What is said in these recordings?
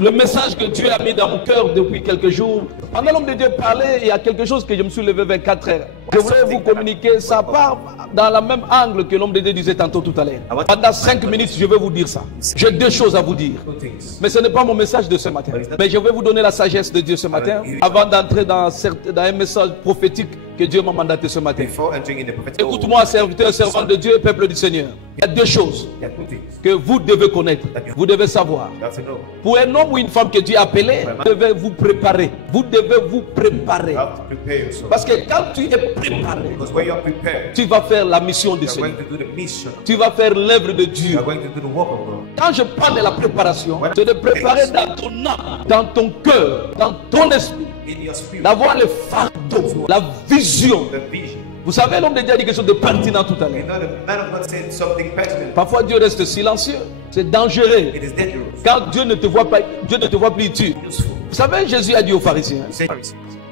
Le message que Dieu a mis dans mon cœur depuis quelques jours. Pendant l'homme de Dieu parlait, il y a quelque chose que je me suis levé 24 heures. Je voulais vous communiquer, ça part dans le même angle que l'homme de Dieu disait tantôt tout à l'heure. Pendant 5 minutes, je vais vous dire ça. J'ai 2 choses à vous dire. Mais ce n'est pas mon message de ce matin. Mais je vais vous donner la sagesse de Dieu ce matin avant d'entrer dans un message prophétique que Dieu m'a mandaté ce matin. Écoute-moi, serviteur, servant de Dieu, peuple du Seigneur. Il y a 2 choses que vous devez connaître, vous devez savoir. Pour un homme ou une femme que Dieu a appelé, vous devez vous préparer. Vous devez vous préparer. Parce que quand tu es préparé, tu vas faire la mission du Seigneur. Tu vas faire l'œuvre de Dieu. Quand je parle de la préparation, c'est de préparer dans ton âme, dans ton cœur, dans ton esprit, d'avoir le fardeau, la vision. Vous savez, l'homme de Dieu a dit quelque chose de pertinent tout à l'heure. Parfois, Dieu reste silencieux. C'est dangereux. Quand Dieu ne te voit pas, Dieu ne te voit plus utile. Vous savez, Jésus a dit aux pharisiens,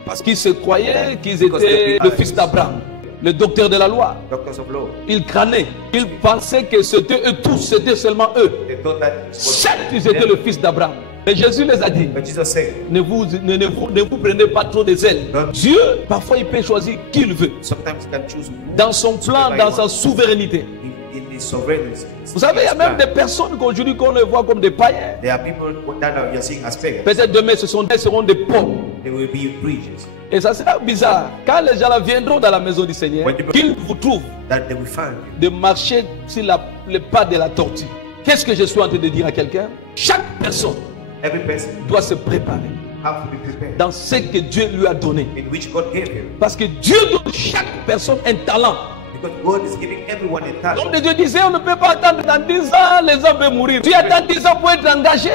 parce qu'ils se croyaient qu'ils étaient le fils d'Abraham, le docteur de la loi. Ils crânaient. Ils pensaient que c'était eux tous, c'était seulement eux. Certes, ils étaient le fils d'Abraham. Mais Jésus les a dit, ne vous prenez pas trop de zèle. Dieu, parfois, il peut choisir qui il veut. Dans son plan, dans sa souveraineté. Vous savez, il y a même des personnes qu'aujourd'hui qu'on les voit comme des païens. Peut-être demain, ce seront des pauvres. Et ça sera bizarre. Quand les gens là viendront dans la maison du Seigneur, qu'ils vous trouvent de marcher sur le pas de la tortue. Qu'est-ce que je suis en train de dire à quelqu'un? Chaque personne doit se préparer dans ce que Dieu lui a donné. Parce que Dieu donne chaque personne un talent. Comme Dieu disait, on ne peut pas attendre dans 10 ans, les hommes vont mourir. Tu attends 10 ans pour être engagé.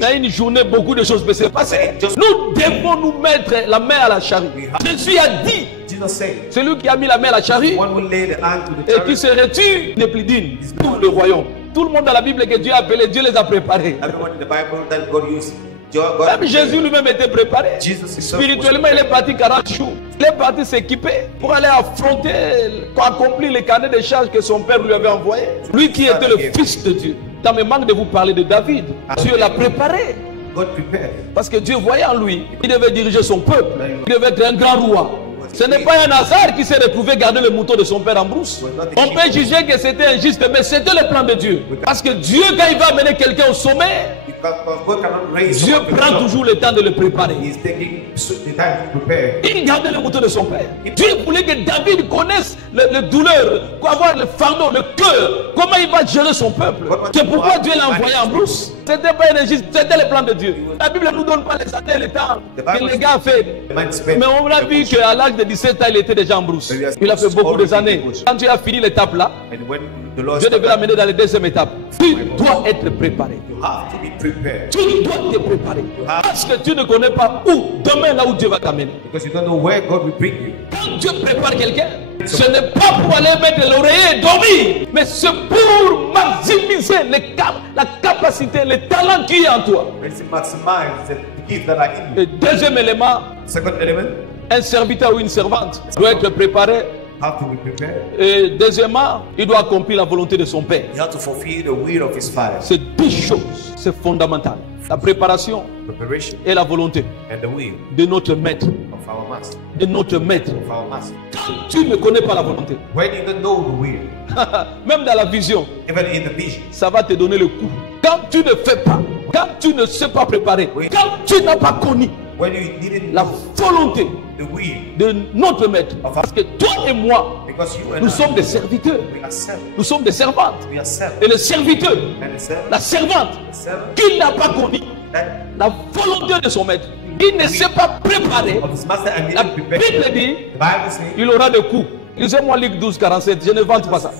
Dans une journée, beaucoup de choses peuvent se passer. Nous devons nous mettre la main à la charrue. Jésus a dit, celui qui a mis la main à la charrue et qui se retire n'est plus digne pour le royaume. Tout le monde dans la Bible que Dieu a appelé, Dieu les a préparés. Même Jésus lui-même était préparé. Spirituellement, il est parti 40 jours. Il est parti s'équiper pour aller affronter, pour accomplir les carnets de charges que son père lui avait envoyé. Lui qui était le fils de Dieu. Ça me manque de vous parler de David. Dieu l'a préparé. Parce que Dieu voyait en lui, il devait diriger son peuple. Il devait être un grand roi. Ce n'est pas un hasard qui s'est retrouvé garder le mouton de son père en brousse. On peut juger que c'était injuste, mais c'était le plan de Dieu. Parce que Dieu, quand il va amener quelqu'un au sommet, Dieu prend toujours le temps de le préparer. Il gardait le mouton de son père. Dieu voulait que David connaisse le douleur, avoir le fardeau, le cœur, comment il va gérer son peuple. C'est pourquoi Dieu l'a envoyé en brousse. C'était pas injuste, c'était le plan de Dieu. La Bible ne nous donne pas les années et les temps que les gars ont fait. Mais on a vu qu'à l'âge de 17 ans, il était déjà en brousse. Il a fait beaucoup d'années. Quand tu as fini l'étape là, Dieu devait l'amener dans la 2e étape. Tu dois être préparé. Tu dois te préparer. Parce que tu ne connais pas où, demain là où Dieu va t'amener. Quand Dieu prépare quelqu'un, ce n'est pas pour aller mettre l'oreiller et dormir, mais c'est pour maximiser la capacité, le talent qui est en toi. Le 2e élément, un serviteur ou une servante doit être préparé. Et deuxièmement, il doit accomplir la volonté de son père. C'est 2 choses, c'est fondamental. La préparation et la volonté de notre maître. De notre maître. Quand tu ne connais pas la volonté, même dans la vision, ça va te donner le coup. Quand tu ne fais pas, quand tu ne sais pas préparer, quand tu n'as pas connu la volonté de notre maître, parce que toi et moi, nous sommes des serviteurs, nous sommes des servantes, et le serviteur, la servante qui n'a pas connu la volonté de son maître, il ne s'est pas préparé. La Bible dit il aura des coups. Lisez-moi Luc 12, 47, je ne vante pas ça.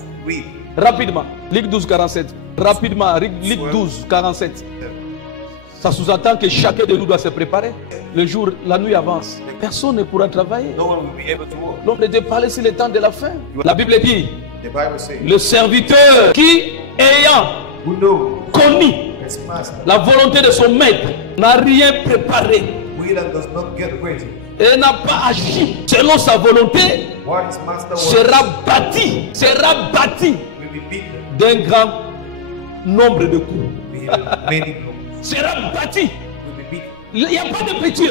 Rapidement, Luc 12, 47, rapidement, Luc 12, 47. Ça sous-entend que chacun de nous doit se préparer. Le jour, la nuit avance. Personne ne pourra travailler. L'homme ne doit parler sur le temps de la fin. La Bible dit, le serviteur qui, ayant connu la volonté de son maître, n'a rien préparé et n'a pas agi selon sa volonté, sera bâti d'un grand nombre de coups. sera bâti. will be beaten. Il n'y a pas de pitié.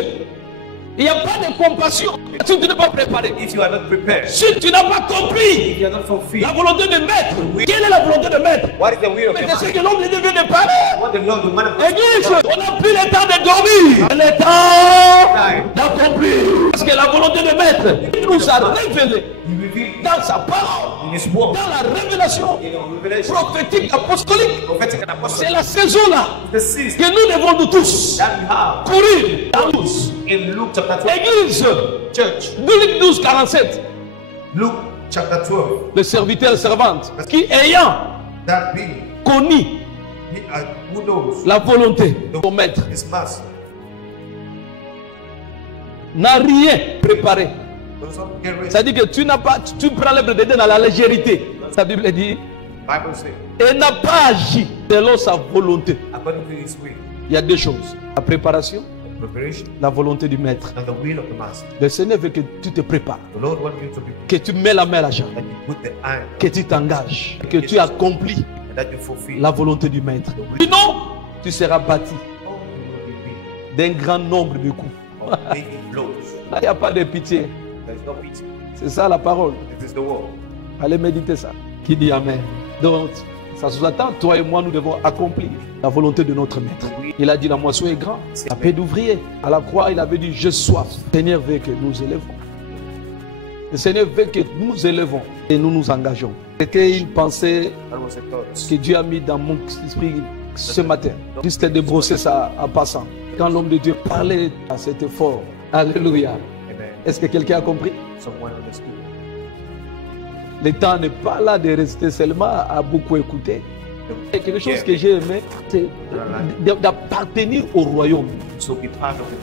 Il n'y a pas de compassion. Si tu n'es pas préparé, If you are not prepared, si tu n'as pas compris if you are not fulfilled, la volonté de maître, quelle est la volonté de maître? what is the will of Mais the c'est ce man? que l'homme vient de parler. What the Lord will manifest. Église, on n'a plus le temps de dormir. Le temps d'accomplir. Parce que la volonté de maître, il nous a révélé He revealed dans sa parole, in His word, dans la révélation in our revelation, prophétique, apostolique. prophetic and C'est apostolic, la saison là the season que nous devons nous tous that we have courir dans tous. in Luke chapter 12. Église, Church, Luc 12, 47. Luke chapter 12. Le serviteur, servante, qui ayant That being, connu who knows la volonté de son maître, his master, n'a rien préparé. does not get ready. C'est-à-dire que tu n'as pas, tu prends l'œuvre de Dieu dans la légèreté. Sa Bible dit, Bible says, et n'a pas agi selon sa volonté. according to His will, Il y a deux choses, la préparation, preparation, la volonté du maître. and the will of the master. Le Seigneur veut que tu te prépares, The Lord wants you to be, que tu mets la main à la jambe, that you put the iron, que tu t'engages, que tu accomplis and that you fulfill. la volonté du maître. Sinon, tu seras bâti Oh, you will be d'un grand nombre de coups. of big blows. Là, il n'y a pas de pitié. There is no pity. C'est ça la parole. It is the word. Allez méditer ça. Qui dit Amen. Donc, ça sous-attend, toi et moi, nous devons accomplir la volonté de notre maître. Il a dit la moisson est grande, la paix d'ouvrier. À la croix, il avait dit, je soif. Le Seigneur veut que nous élevons. Le Seigneur veut que nous élevons et nous nous engageons. C'était une pensée That was a thought. que Dieu a mis dans mon esprit ce matin. Juste de brosser ça en passant. Quand l'homme de Dieu parlait à cet effort, alléluia. Amen. Est-ce que quelqu'un a compris? Someone understood. Le temps n'est pas là de rester seulement à beaucoup écouter. Et quelque chose que j'ai aimé, c'est d'appartenir au royaume. So be part of it.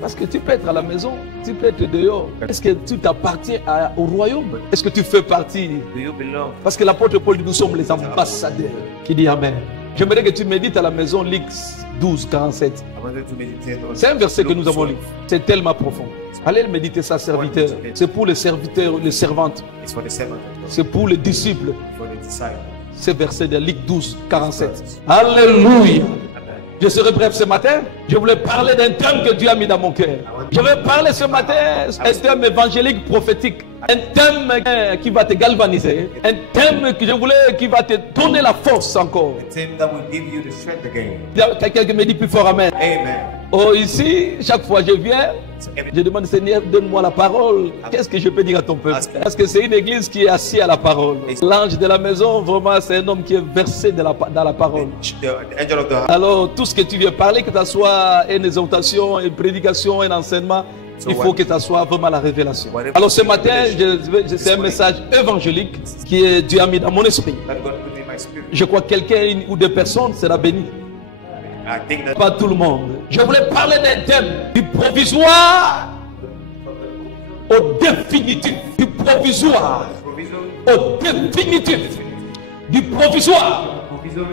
Parce que tu peux être à la maison, tu peux être dehors. Est-ce que tu t'appartiens au royaume? Est-ce que tu fais partie? Do you belong? Parce que l'apôtre Paul dit, nous sommes les ambassadeurs. Qui dit Amen. J'aimerais que tu médites à la maison Luc 12, 47. I wanted to meditate on C'est un verset que Luke nous avons 12. lu. C'est tellement profond. Allez le méditer ça, serviteur. C'est pour les serviteurs, les servantes. It's for the servant of God, C'est pour les disciples. for the disciple. Ce verset de Luc 12, 47. Alléluia. Amen. Je serai bref ce matin. Je voulais parler d'un thème que Dieu a mis dans mon cœur. Je vais parler ce matin un thème évangélique prophétique. Un thème qui va te galvaniser. Un thème que je voulais qui va te donner la force encore. The thing that will give you the strength again. Il y a quelqu'un qui me dit plus fort Amen. Amen. Oh, ici, chaque fois que je viens, je demande Seigneur, donne-moi la parole. Qu'est-ce que je peux dire à ton peuple? Parce que c'est une église qui est assise à la parole. L'ange de la maison, vraiment, c'est un homme qui est versé dans la parole. The angel of the house. Alors, tout ce que tu viens parler, que ça soit une exhortation, une prédication, un enseignement, il faut que ça soit vraiment la révélation. Alors, ce matin, c'est un message évangélique qui Dieu a mis dans mon esprit. That God put in my spirit. Je crois que quelqu'un une ou deux personnes sera béni. I think that Pas tout le monde. Je voulais parler d'un thème du provisoire au définitif. Du provisoire au définitif. Du provisoire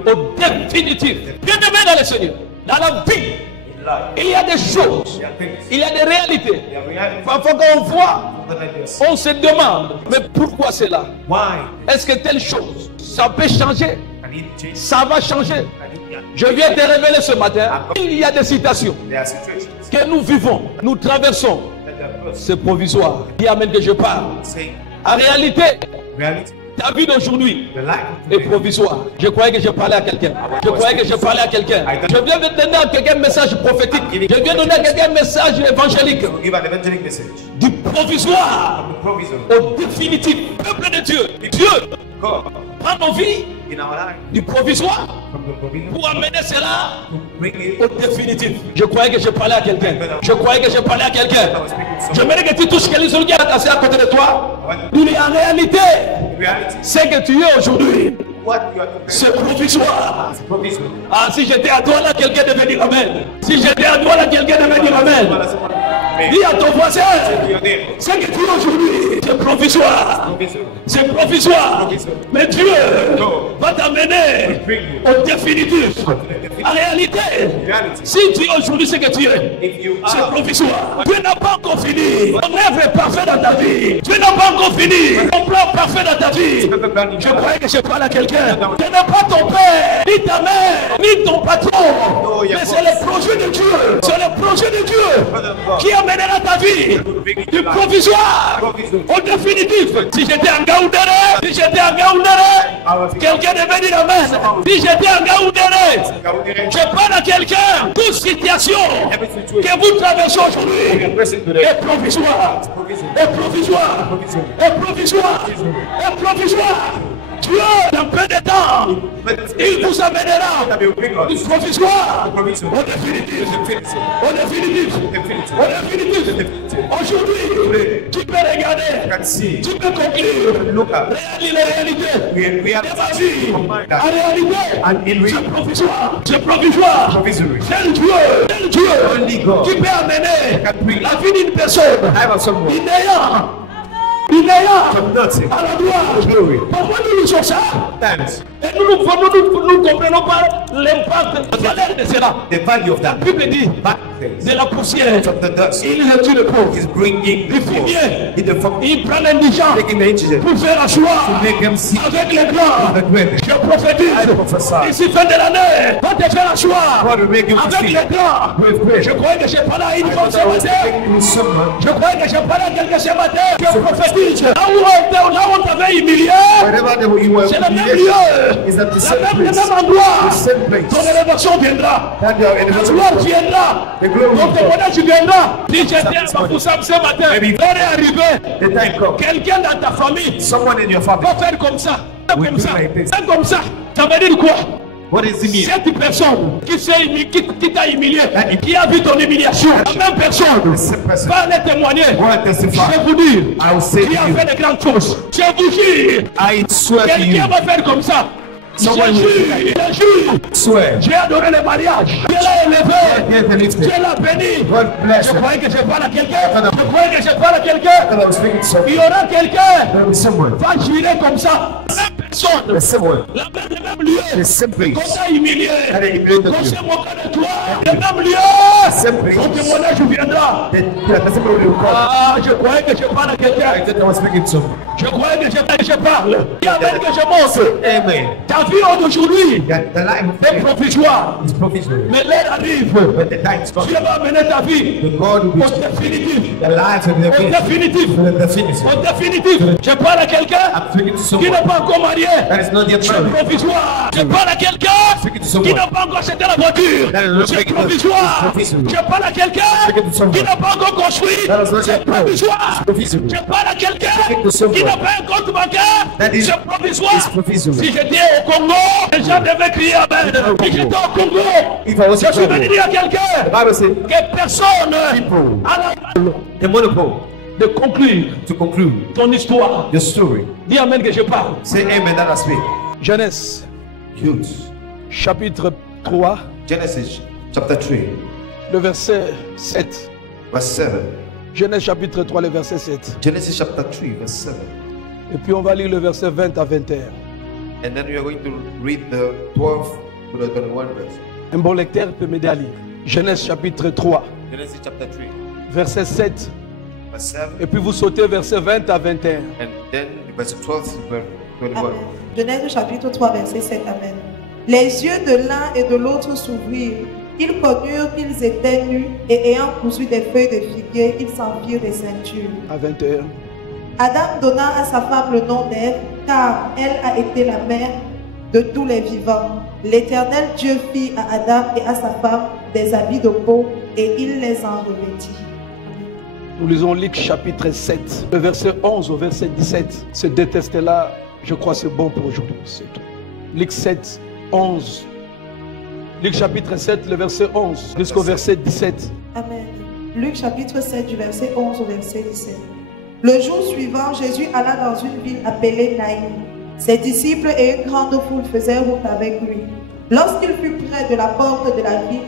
au définitif. Bien aimé dans le Seigneur. Dans la vie, in life, il y a des choses, there are things, il y a des réalités. there are realities Parfois quand on voit, that like this. on se demande, mais pourquoi c'est là? Why? Est-ce que telle chose, ça peut changer? Can it change? Ça va changer. Can it- Je viens te révéler ce matin, il y a des situations There are situations que nous vivons, nous traversons. that are first C'est provisoire. Dis Amen que je parle. say En réalité, reality. ta vie d'aujourd'hui The life of est today. provisoire. Je croyais que je parlais à quelqu'un. Je croyais que je parlais à quelqu'un. Je viens de donner à quelqu'un un message prophétique. Je viens de donner à quelqu'un un message évangélique. We'll give an evangelic message. Du provisoire The provision. au définitif. Peuple de Dieu. Dieu God prend nos vies in our life du provisoire from the provision pour amener cela to bring it. au définitif. Je croyais que je parlais à quelqu'un. Je croyais que je parlais à quelqu'un. I was speaking to J'aimerais que tu touches quelqu'un qui est assis à côté de toi. someone. Il est en réalité, Reality. c'est que tu es aujourd'hui. What you are to C'est provisoire. It's provision. Ah, si j'étais à toi là, quelqu'un devait dire Amen. Si j'étais à toi là, quelqu'un devait dire Amen. Dis à ton voisin, Your name. ce que tu es aujourd'hui, c'est provisoire. C'est provisoire. Mais Dieu va t'amener au définitif. En réalité, si tu es aujourd'hui ce que tu es, If you c'est are, provisoire. Dieu n'a pas encore fini. Ton œuvre est parfaite dans ta vie. Dieu n'a pas encore fini. Ton plan est parfait dans ta vie. Je croyais que je parle à quelqu'un. Ce n'est pas ton père, ni ta mère, ni ton patron. Mais c'est le projet de Dieu. C'est le projet de Dieu qui amènera ta vie du provisoire au définitif. Si j'étais en Gaoudéré, quelqu'un devait dire amen. Si j'étais en Gaoudéré, je parle à quelqu'un. Toute situation que vous traversez aujourd'hui est provisoire. Est provisoire. Est provisoire. Est provisoire. Dieu, dans peu de temps, il vous amènera du provisoire au définitif. Au définitif. Au définitif. Aujourd'hui, tu peux regarder, tu peux conclure la réalité de ma vie. En réalité, c'est provisoire. C'est provisoire. C'est Dieu qui peut amener la vie d'une personne inayant à la gloire. Pourquoi nous disons ça? Et nous ne comprenons pas l'impact, la valeur de cela. the value of La that. Bible dit de la poussière, From the dust. il retire le pauvre. He's bringing the Il poor. fumier, In the form, il prend l'indigent taking the indigent pour faire asseoir make them see avec les grands. the great. Je prophétise, prophesy. d'ici fin de l'année, va te faire asseoir God will make you avec see les grands. with great. Je crois que j'ai parlé à une femme ce I was matin. speaking with someone. Je crois que j'ai parlé à quelqu'un ce matin. Je prophétise. Là où on t'avait humilié, Wherever you were c'est le même humiliated, lieu, is at the le same même place. endroit. The same place. Ton élévation viendra. And your La elevation gloire will come. viendra. The glory Ton will come. témoignage viendra. Si j'étais à Bafoussam ce matin, Maybe. l'heure est arrivée. The time comes. Quelqu'un dans ta famille Someone in your family. va faire comme ça. We Comme do ça. like this. Faire comme ça. Ça veut dire quoi? What does it mean? Cette personne qui t'a humilié, qui a vu ton humiliation, la même personne The same person. va aller témoigner. Go and Je testify. vais vous dire, I will say qui a to you, fait de grandes choses. Je vous jure, I swear to you, quelqu'un va faire comme ça. Je Someone jure, will- je jure. swear. J'ai adoré le mariage. Dieu l'a élevé. Get the lifted. Dieu l'a béni. God bless Je you. croyais que je parle à quelqu'un. Je croyais que je parle à quelqu'un. And I was speaking to Il someone. y aura quelqu'un There will be someone. qui va jurer comme ça. La même personne. The someone. La même, le même lieu. The same Qu'on place. t'a humilié. And they humiliated Qu'on you. s'est moqué de toi. Le même lieu. Same place. Ton témoignage viendra. The same will come. Ah, je croyais que je parle à I quelqu'un. thought I was speaking to someone. Je croyais que je parle. Il y a même que je montre. Amen. Ta vie d'aujourd'hui That the life of est faith provisoire. is provisional. Mais l'heure arrive. But the time is Dieu coming. va amener ta vie The God will be au définitif. the life of the Au faith. définitif. The finish. Au définitif. Je parle à quelqu'un I'm speaking to qui someone n'est pas encore marié. that is not yet C'est married. provisoire. Je parle à quelqu'un Speaking to someone qui n'a pas encore acheté la voiture. that is not C'est making provisoire. it provisional. Je parle à quelqu'un Speaking to someone qui n'a pas encore construit. that is not C'est yet married. provisoire. Provisional. Je parle à quelqu'un Speaking to someone qui n'a pas un compte bancaire. that is- C'est provisoire. is provisional. Si j'étais au Congo, les gens devaient crier amen. Si j'étais au Congo, If I was je in suis Congo, venu dire à quelqu'un the Bible says que personne People. a la the monopole de conclure to conclude ton histoire. the story. Dis amen que je parle. Say amen that I speak. Genèse, Youth. chapitre 3, Genesis chapter 3, le verset 7. verse 7. Genèse chapitre 3, le verset 7. Genesis chapter 3, verse 7. Et puis on va lire le verset 20 à 21. And then we are going to read the 12 to the 21 verse. Un bon lecteur peut m'aider à lire. Genèse chapitre 3, Genesis chapter 3, verset 7. verse 7. Et puis vous sautez verset 20 à 21. And then verse 12 to verse 21. Amen. Genèse chapitre 3, verset 7. Amen. Les yeux de l'un et de l'autre s'ouvrirent. Ils connurent qu'ils étaient nus et ayant cousu des feuilles de figuier, ils s'enfirent des ceintures. À 21. Adam donna à sa femme le nom d'Ève, car elle a été la mère de tous les vivants. L'Éternel Dieu fit à Adam et à sa femme des habits de peau et il les en revêtit. Nous lisons Luc chapitre 7, le verset 11 au verset 17. Ce détesté-là, je crois c'est bon pour aujourd'hui. C'est tout. Luc 7, 11. Luc chapitre 7, le verset 11 jusqu'au verset 17. Amen. Luc chapitre 7 du verset 11 au verset 17. Le jour suivant, Jésus alla dans une ville appelée Naïm. Ses disciples et une grande foule faisaient route avec lui. Lorsqu'il fut près de la porte de la ville,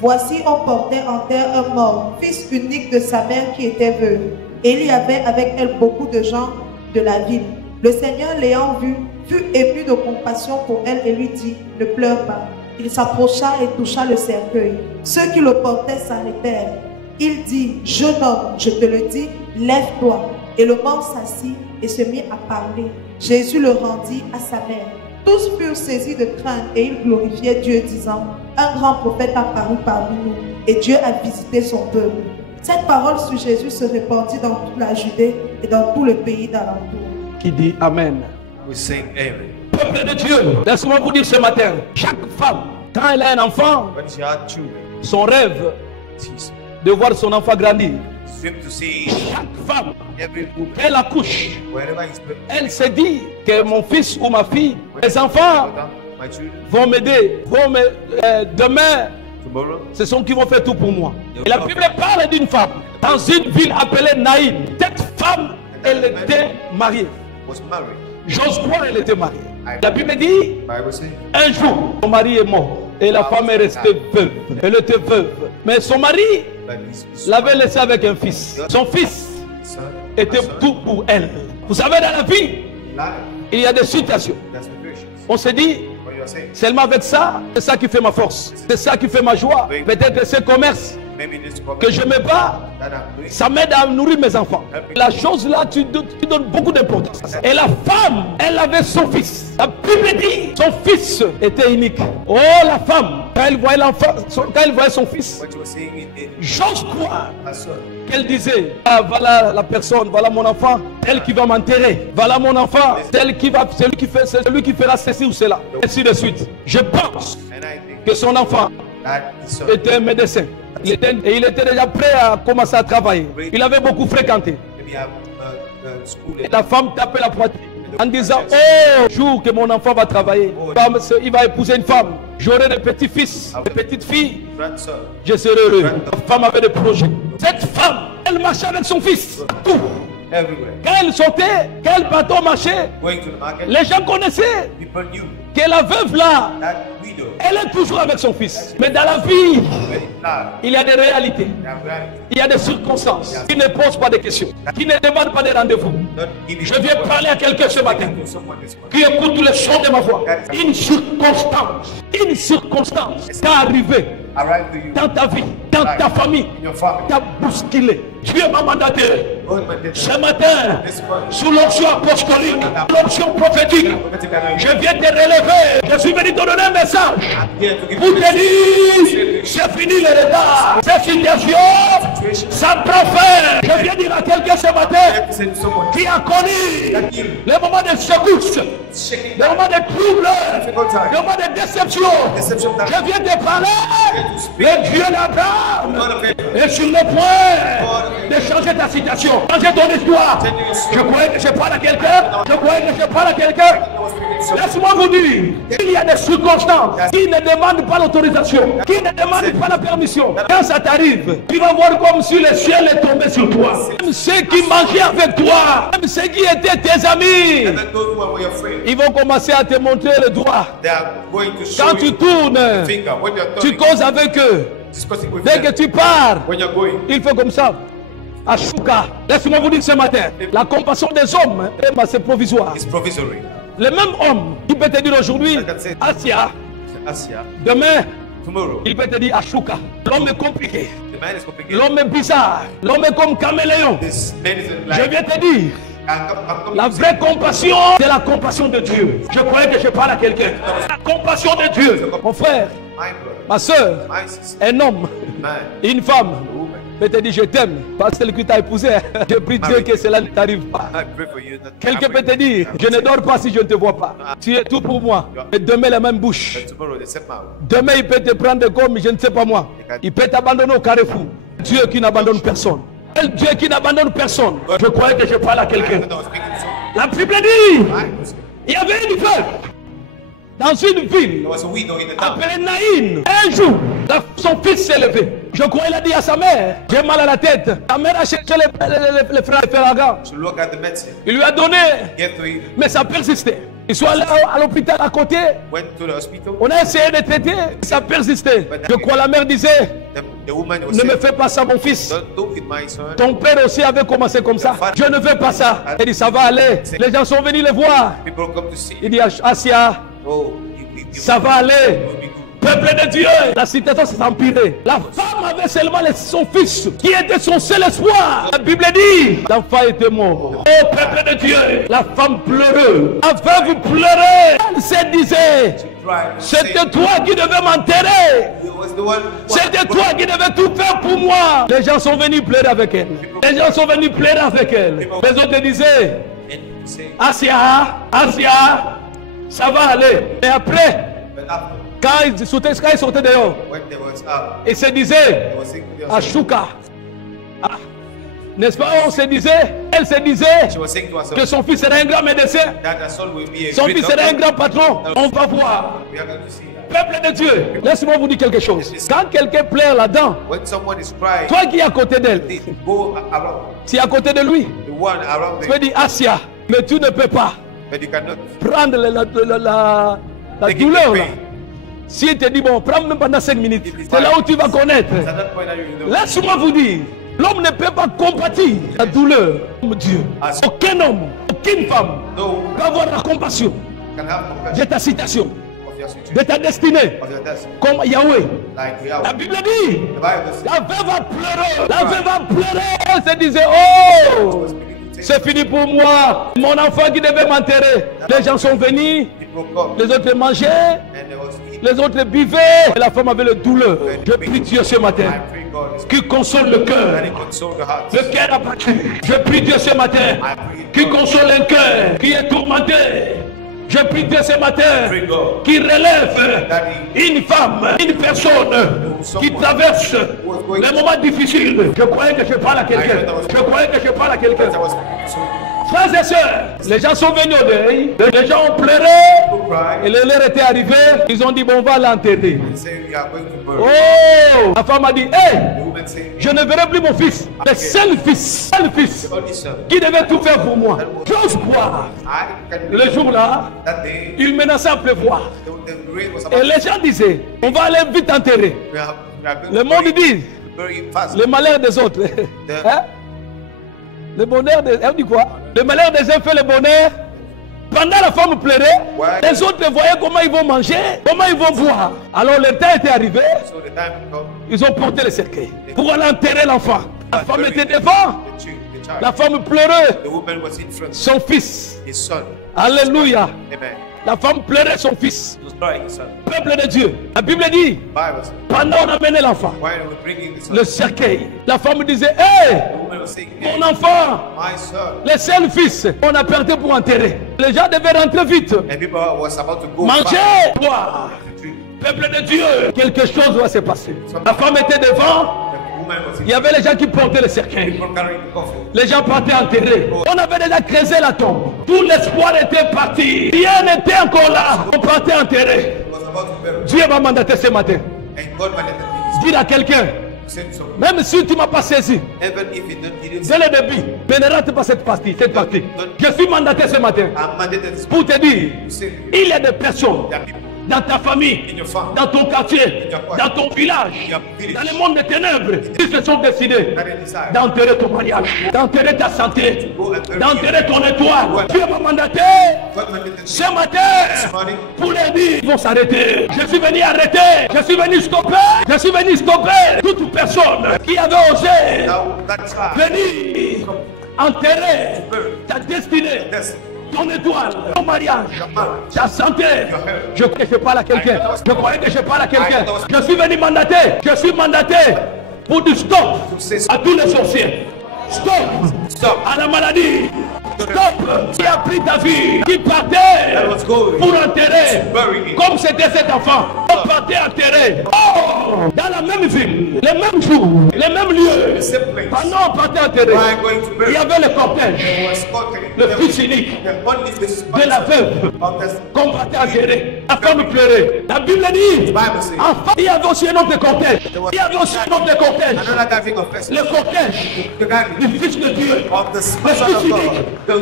Voici, on portait en terre un mort, fils unique de sa mère qui était veuve. Et il y avait avec elle beaucoup de gens de la ville. Le Seigneur, l'ayant vue, fut ému de compassion pour elle et lui dit, ne pleure pas. Il s'approcha et toucha le cercueil. Ceux qui le portaient s'arrêtèrent. Il dit, jeune homme, je te le dis, lève-toi. Et le mort s'assit et se mit à parler. Jésus le rendit à sa mère. Tous furent saisis de crainte et ils glorifiaient Dieu, disant, un grand prophète a paru parmi nous et Dieu a visité son peuple. Cette parole sur Jésus se répandit dans toute la Judée et dans tout le pays d'alentour. Qui dit Amen. We sing amen. Peuple de Dieu, laisse-moi vous dire ce matin, chaque femme, quand elle a un enfant, When she had children, son rêve she's de voir son enfant grandir. dream to see Chaque femme, every woman, elle accouche, wherever he's put, elle se dit que mon fils ou ma fille, mes enfants my children, vont m'aider, demain, tomorrow, ce sont qui vont faire tout pour moi. Et la Bible parle d'une femme dans une ville appelée Naïm. Cette femme, elle était mariée. was married. J'ose croire qu'elle était mariée. La Bible dit, Bible says, un jour, son mari est mort et la femme est restée veuve. Elle était veuve. Mais son mari but his l'avait laissée avec un fils. Son fils son, était tout pour elle. Vous savez, dans la vie, life, il y a des situations. that's situations. On se dit, What you are saying, seulement avec ça, c'est ça qui fait ma force. C'est ça qui fait ma joie. Peut-être que ce commerce maybe this que je me bats, that I'm doing, ça m'aide à nourrir mes enfants. La chose là, tu donnes beaucoup d'importance. Et la femme, elle avait son fils. La Bible dit, son fils était unique. Oh, la femme, quand elle voyait l'enfant, quand elle voyait son fils, what you were saying in j'ose croire a son. qu'elle disait, ah, voilà la personne, voilà mon enfant, tel qui va m'enterrer, voilà mon enfant, celui qui fera ceci ou cela, et ainsi de suite. Je pense And I think que son enfant that his son était un médecin. Il était déjà prêt à commencer à travailler. Il avait beaucoup fréquenté. maybe have school Et la femme tapait la poitrine en disant, oh, jour que mon enfant va travailler, il va épouser une femme. J'aurai des petits-fils, des petites filles. grandson. Je serai heureux. La femme avait des projets. Cette femme, elle marchait avec son fils. Tout. Everywhere. Quand elle sortait, quand elle partait au marché, Going to the market, les gens connaissaient people knew que la veuve là, that widow, elle est toujours avec son fils. Mais dans la vie, very loud, il y a des réalités. they have reality. Il y a des circonstances qui ne posent pas de questions, qui ne demandent pas de rendez-vous. Not giving Je viens parler à quelqu'un ce matin to someone this morning. qui écoute le son de ma voix. Une circonstance t'est arrivée Arrive to you dans ta vie, dans ta famille, in your family. t'a bousculé. Dieu m'a mandaté God mandated ce matin, this morning. sous l'onction apostolique, l'onction prophétique. Prophetic anointing. Je viens te relever. Je suis venu te donner un message I'm here to give pour you te dire, c'est fini le retard. Cette situation, ça prend fin. Je viens dire à quelqu'un ce matin to say to someone qui a connu that you les moments de secousse, shaking les down moments de troubles, difficult time, les moments de déception. deception time. Je viens te parler. Le Dieu d'Abraham God of Abraham, est sur le point de changer ta situation, changer ton histoire. Je croyais que je parle à quelqu'un. Je croyais que je parle à quelqu'un. I was speaking to someone. Laisse-moi vous dire, il y a des circonstances qui ne demandent pas l'autorisation, qui ne demandent pas la permission. Quand ça t'arrive, tu vas voir comme si le ciel est tombé sur toi. Même ceux qui mangeaient avec toi, même ceux qui étaient tes amis, And then those who were your friends, ils vont commencer à te montrer le doigt. they are going to show Quand tu you tournes, finger. When you're tu turning, causes avec eux. discussing with Dès que them. tu pars, When you're going, il faut comme ça. Ashuka. Laisse-moi vous dire ce matin, la compassion des hommes, c'est provisoire. it's provisory. Le même homme qui peut te dire aujourd'hui, Asia, Asia, demain, tomorrow, il peut te dire Ashuka. L'homme est compliqué, the man is complicated. l'homme est bizarre, l'homme est comme caméléon. This man isn't Je like. viens te dire, I'm la vraie compassion, c'est la compassion de Dieu. Je croyais que je parle à quelqu'un. La compassion de Dieu. Mon frère, my brother, ma soeur, my sister, un homme, man, une femme, woman. peut te dire je t'aime, pas celle qui t'a épousé. Je prie Dieu que cela ne t'arrive pas. I pray for you that Quelqu'un peut te dire, je ne dors pas si je ne te vois pas. Tu es tout pour moi. Mais demain, la même bouche. But tomorrow they set mouth. Demain, il peut te prendre comme je ne sais pas moi. Il peut t'abandonner au carrefour. Dieu qui n'abandonne personne. Quel Dieu qui n'abandonne personne. Je croyais que je parle à quelqu'un. I was speaking to someone. La Bible dit, I was- il y avait une veuve dans une ville There was a widow in the town. appelée Naïn. Un jour, son fils s'est levé. Je crois qu'il a dit à sa mère, j'ai mal à la tête. Sa mère a cherché les frères Ferraga. To look at the medicine, Il lui a donné, get to it, mais ça persistait. Ils sont allés à l'hôpital à côté. went to the hospital. On a essayé de traiter. Ça persistait. Je crois la mère disait, The woman was ne me saying, fais pas ça mon fils. don't do it, my son. Ton père aussi avait commencé comme ça. Je ne veux pas ça. Elle dit, ça va aller. Les gens sont venus les voir. People come to see. Il dit, Asia, Oh, ça va aller. will be good. Peuple de Dieu, la situation s'est empirée. La femme avait seulement son fils, qui était son seul espoir. La Bible dit, l'enfant était mort. Oh peuple de Dieu, la femme pleurait. La veuve pleurait. Elle se disait, c'était toi qui devais m'enterrer. It was the one. C'était toi qui devais tout faire pour moi. Les gens sont venus pleurer avec elle. Les gens sont venus pleurer avec elle. Les autres disaient, And say, Asia, ça va aller. Et après, but after, quand ils sortaient dehors, when they was up, ils se disaient, they was saying to themselves, Ashuka. Ah. N'est-ce pas? On se disait, elle se disait she was saying to que herself, son fils serait un grand médecin. that her son will be a Son great fils serait un doctor. grand patron. On va voir. We are going to see that. Peuple de Dieu, laisse-moi vous dire quelque chose. Quand quelqu'un pleure là-dedans, When someone is crying, toi qui es à côté d'elle, they go around. tu es à côté de lui, The one around tu peux them, dire, Asia, mais tu ne peux pas but you cannot prendre la take it douleur. the Là. pain. Si il te dit, bon, prends même pendant 5 minutes, c'est là où tu vas connaître. It's at that point that you know. Laisse-moi vous dire, l'homme ne peut pas compatir la douleur. Mon Dieu, aucun homme, aucune femme No peut avoir la compassion can have de compassion ta situation, of your de situation, ta destinée, of your destiny. comme Yahweh. Like we La are. Bible dit, The Bible says, la veuve a pleuré, la veuve a pleuré, elle se disait, oh, c'est fini pour moi, mon enfant qui devait m'enterrer. Les gens sont venus, people come les autres mangeaient, and they was eating. les autres buvaient, et la femme avait le douleur. Je prie Dieu ce matin, I pray God is qui console le cœur. that He console the heart. Le cœur abattu. Je prie Dieu ce matin, qui console un cœur qui est tourmenté. Je prie Dieu ce matin, Pray God qui relève that He une femme, une personne qui traverse les moments difficiles. Je croyais que je parle à quelqu'un. Je croyais que je parle à quelqu'un. that was so Frères et sœurs, les gens sont venus au deuil. Les gens ont pleuré. Et cry l'heure était arrivée. Ils ont dit, bon, on va l'enterrer. and say we are going to bury. Oh! La femme a dit, hé! The woman say, Je ne verrai plus mon fils. Le seul fils only son. qui devait tout faire pour moi. J'ose croire. I can Le jour-là, that day il menaçait à pleuvoir. the rain was Et about les gens disaient, on va aller vite enterrer. we are going Le to monde bury, dit, bury him fast. le malheur des autres. Hein? Le bonheur des... Elle dit quoi? Le malheur des uns fait le bonheur. Pendant la femme pleurait, Ouais. les autres voyaient comment ils vont manger, comment ils vont boire. Alors le temps était arrivé, So the time come, ils ont porté le cercueil pour aller enterrer l'enfant. La femme était devant, the child. la femme pleurait The woman was in front. son fils. His son. Alléluia. Amen. La femme pleurait son fils. He was crying his son. Peuple de Dieu. La Bible dit, Bible says, pendant qu'on amenait l'enfant, while they were bringing the son, le cercueil, la femme disait, hé, the woman was saying, hey, mon enfant, my son. le seul fils, on a perdu pour enterrer. Les gens devaient rentrer vite. And people was about to go Manger, back boire. to drink. Peuple de Dieu, quelque chose va se passer. La femme était devant, The woman was il y avait les gens qui portaient le cercueil. people carrying the coffin. Les gens partaient enterrer. On avait déjà creusé la tombe. Tout l'espoir était parti. Rien n'était encore là. On partait enterrer. He was about to bury. Dieu m'a mandaté ce matin. And God mandated me Dire à quelqu'un, to send someone. même si tu ne m'as pas saisi, Even if he didn't dès le début, ne rate pas cette partie. Je suis mandaté ce matin I'm mandated to pour te dire, say, il y a des personnes there are people dans ta famille, in your family dans ton quartier, dans ton village, dans le monde des ténèbres, qui se sont décidés that they decide d'enterrer ton mariage, d'enterrer ta santé, go and bury d'enterrer ton étoile. Dieu m'a mandaté God mandated ce me matin this morning. pour les dire, ils vont s'arrêter. Je suis venu arrêter, je suis venu stopper toute personne qui avait osé Now that child, venir enterrer ta destinée, destiny, ton étoile, ton mariage, your marriage, ta santé. your health. Je croyais que je parle à quelqu'un. Je croyais que je parle à quelqu'un. Je suis venu mandaté. Je suis mandaté pour dire stop à tous les sorciers. Stop Stop. à la maladie. Stop qui a pris ta vie, qui partait That was going pour enterrer bury him. comme c'était cet enfant. Comme On partait à terre. Oh, dans la même ville, les mêmes jours, les mêmes lieux. Pendant on partait à terre, il y avait le cortège, le fils unique de la veuve. Qu'on partait à terre. La femme pleurait. La Bible dit, enfin, il y avait aussi un autre cortège. Il y avait aussi un autre cortège. Le cortège du Fils de Dieu. Le Fils unique. Le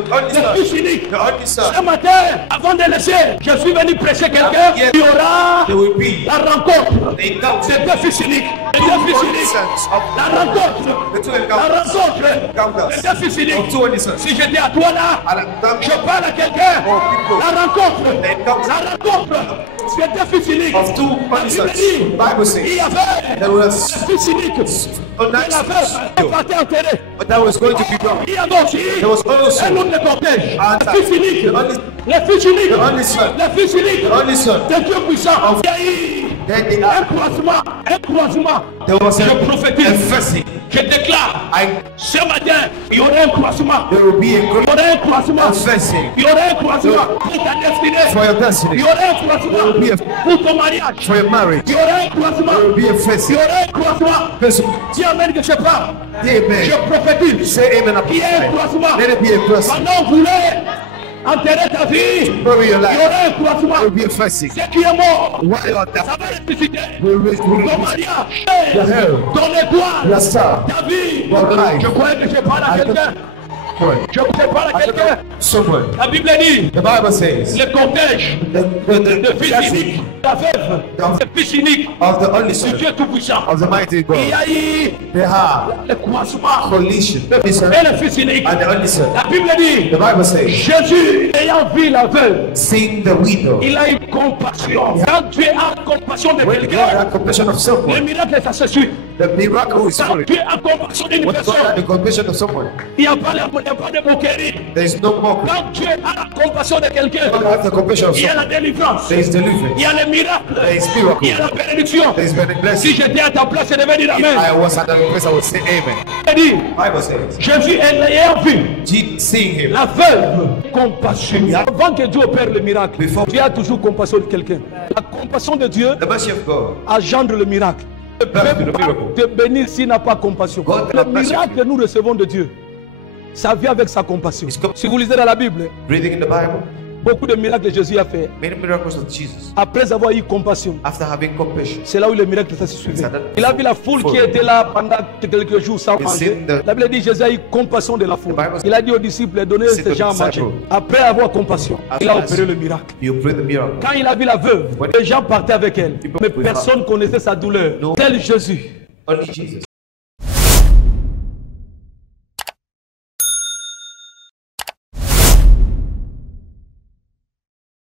Fils unique. Ce matin, avant de laisser, je suis venu prêcher quelqu'un. Il y aura la rencontre des deux fils uniques. Les deux fils uniques. La rencontre. La rencontre des deux fils uniques. Si j'étais à toi là, je parle à quelqu'un. La rencontre. La rencontre. C'est deux fils uniques. Il y avait un fils unique. Il partait enterré. Il y avait aussi un autre cortège. Le fils unique. Le fils unique. Le fils unique. De Dieu puissant. Il y a eu un croisement. Un croisement. Je prophétise. Je déclare. Ce matin, il y aura un croisement. Il y aura un croisement. Il y aura un croisement pour ta destinée. Il y aura un croisement pour ton mariage. Il y aura un croisement. Il y aura un croisement. Dis amen que je parle. Je prophétise. Il y a un croisement. Pendant que vous voulez enterrer ta vie, il y aura un croisement. Ce qui est mort, ça va ressusciter. Ton mariage, ton étoile, ta vie. Je croyais que je parle à quelqu'un. Je parle à quelqu'un. La Bible dit, le cortège, le fils unique, la veuve, le fils unique du Dieu Tout-Puissant. Il y a eu le croisement et le fils unique. La Bible dit, Jésus ayant vu la veuve, il a eu compassion. Quand Dieu a compassion de quelqu'un, le miracle ça se suit. Quand Dieu a compassion d'une personne, il n'y a pas de moquerie. Quand Dieu a la compassion de quelqu'un, il y a la délivrance, il y a le miracle, il y a la bénédiction. Si j'étais à ta place, je devais dire amen. Jésus ayant vu la veuve, compassion. Avant que Dieu opère le miracle, Dieu a toujours compassion de quelqu'un. La compassion de Dieu engendre le miracle. Ne peut pas te bénir s'il n'a pas compassion. Le miracle que nous recevons de Dieu, ça vient avec sa compassion. Si vous lisez dans la Bible, beaucoup de miracles que Jésus a fait. Après avoir eu compassion, c'est là où le miracle s'est suivi. Il a vu la foule qui était là pendant quelques jours sans manger. La Bible dit Jésus a eu compassion de la foule. Il a dit aux disciples, donnez ces gens à manger. Après avoir compassion, il a opéré le miracle. Quand il a vu la veuve, les gens partaient avec elle. Mais personne ne connaissait sa douleur. Tel Jésus.